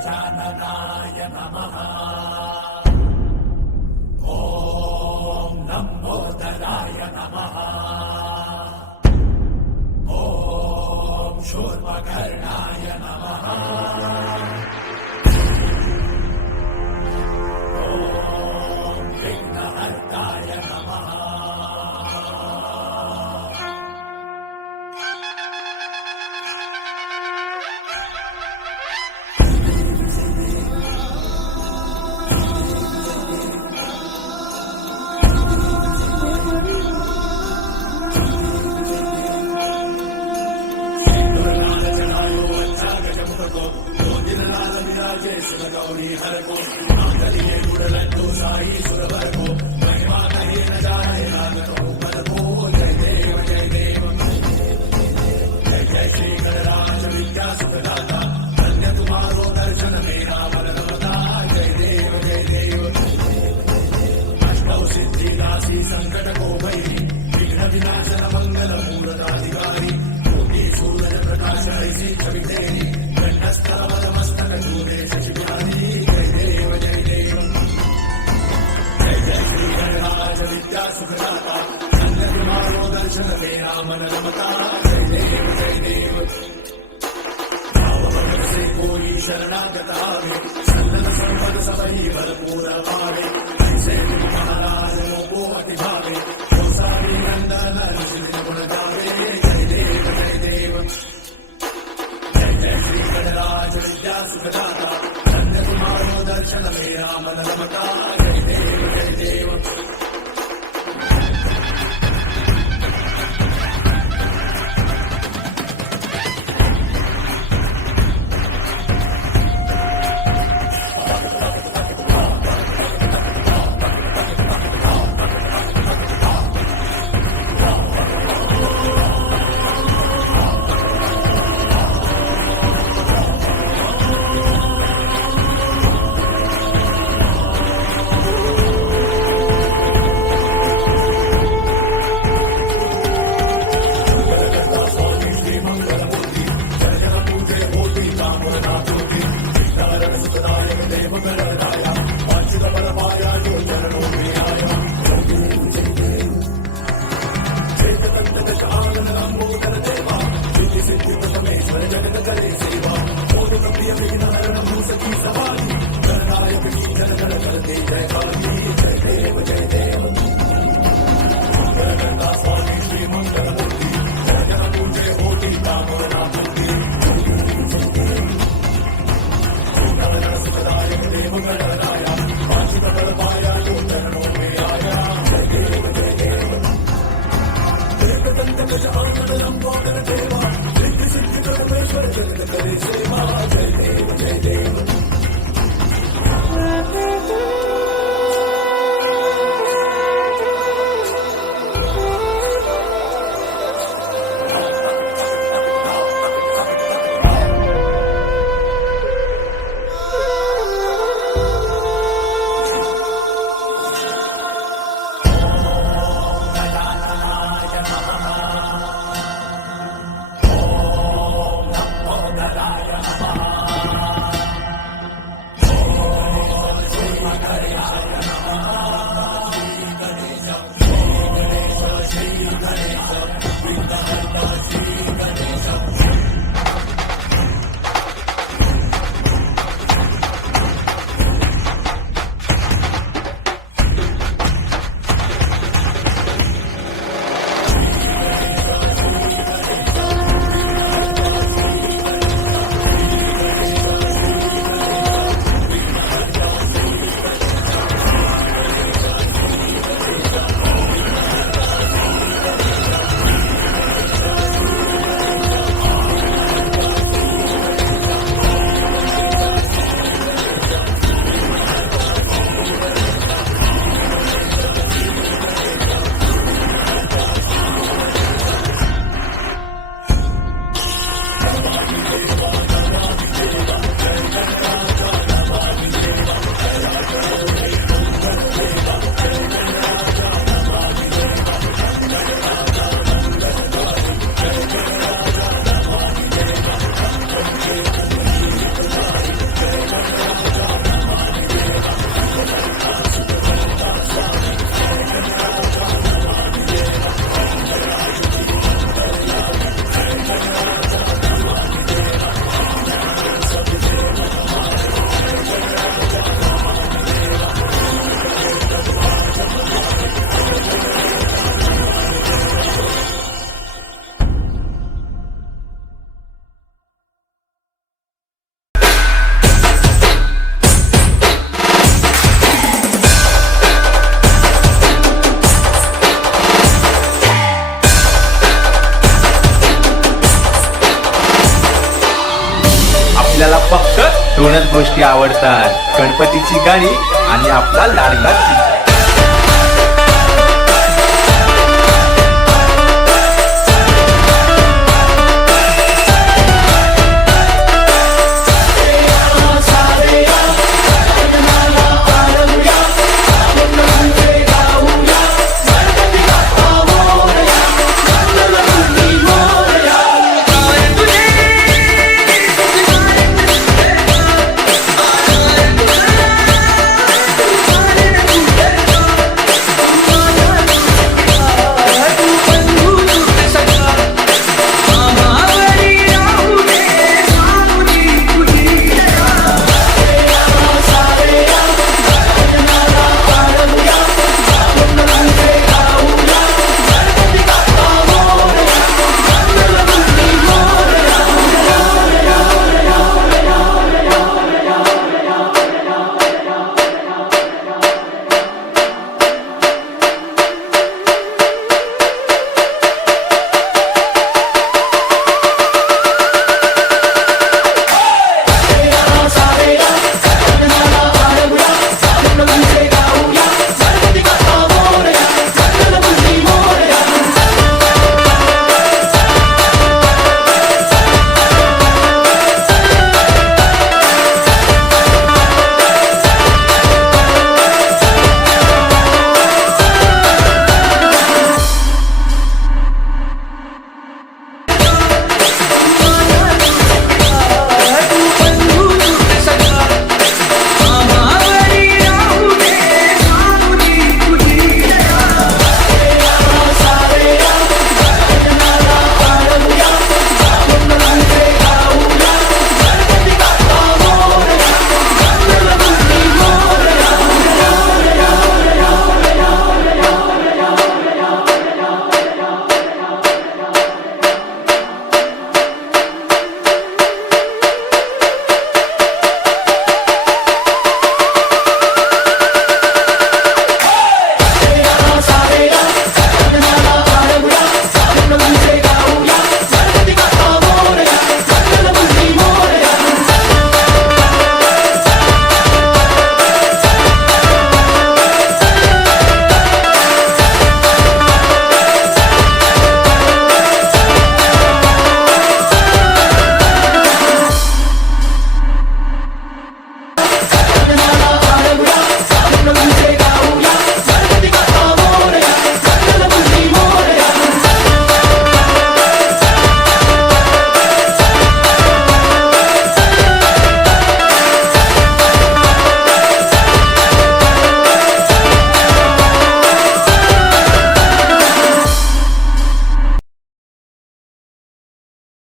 गजाननाय नमः। ॐ लम्बोदराय नमः। ॐ शूर्पकर्णाय नमः। ॐ विघ्नहर्ताय नमः। गौरी हर को मांगलिये गुड़लड्डू साई सुरवर को महिमा कहे न जाए रागत ऊपर को। जय देव जय देव जय जय श्री गणराज विद्या सुखदाता। धन्य तुम्हारो दर्शन मेरा मन रमता। जय देव जय देव अष्टौ सिद्धि दासी संकट को भैरी विघ्न विनाशन मंगल मूलदाधिकारी। कोटि सूरज प्रकाश ऐसी छवि तेरी गंडस्थल मस्तक चूड़े शशिधारी। जय देव जय देव जय जय श्री गणराज विद्या सुखदाता। धन्य तुम्हारो दर्शन मेरा मन रमता। जय देव जय देव भाव भगत से कोई शरणागत आवे। सन्नत संपद सबही भरपूर पावे। ऐसे महाराज को अति भावे। जो सारी नंदन ऋषि गुण गावे। जय देव जय देव जय जय श्री गणराज विद्या सुखदाता। धन्य तुम्हारो दर्शन मेरा मन रमता। जय देव जय देव आपल्याला फक्त दोनच गोष्टी आवडतात, गणपतीची गाणी आणि आपला लाडका चिंटू.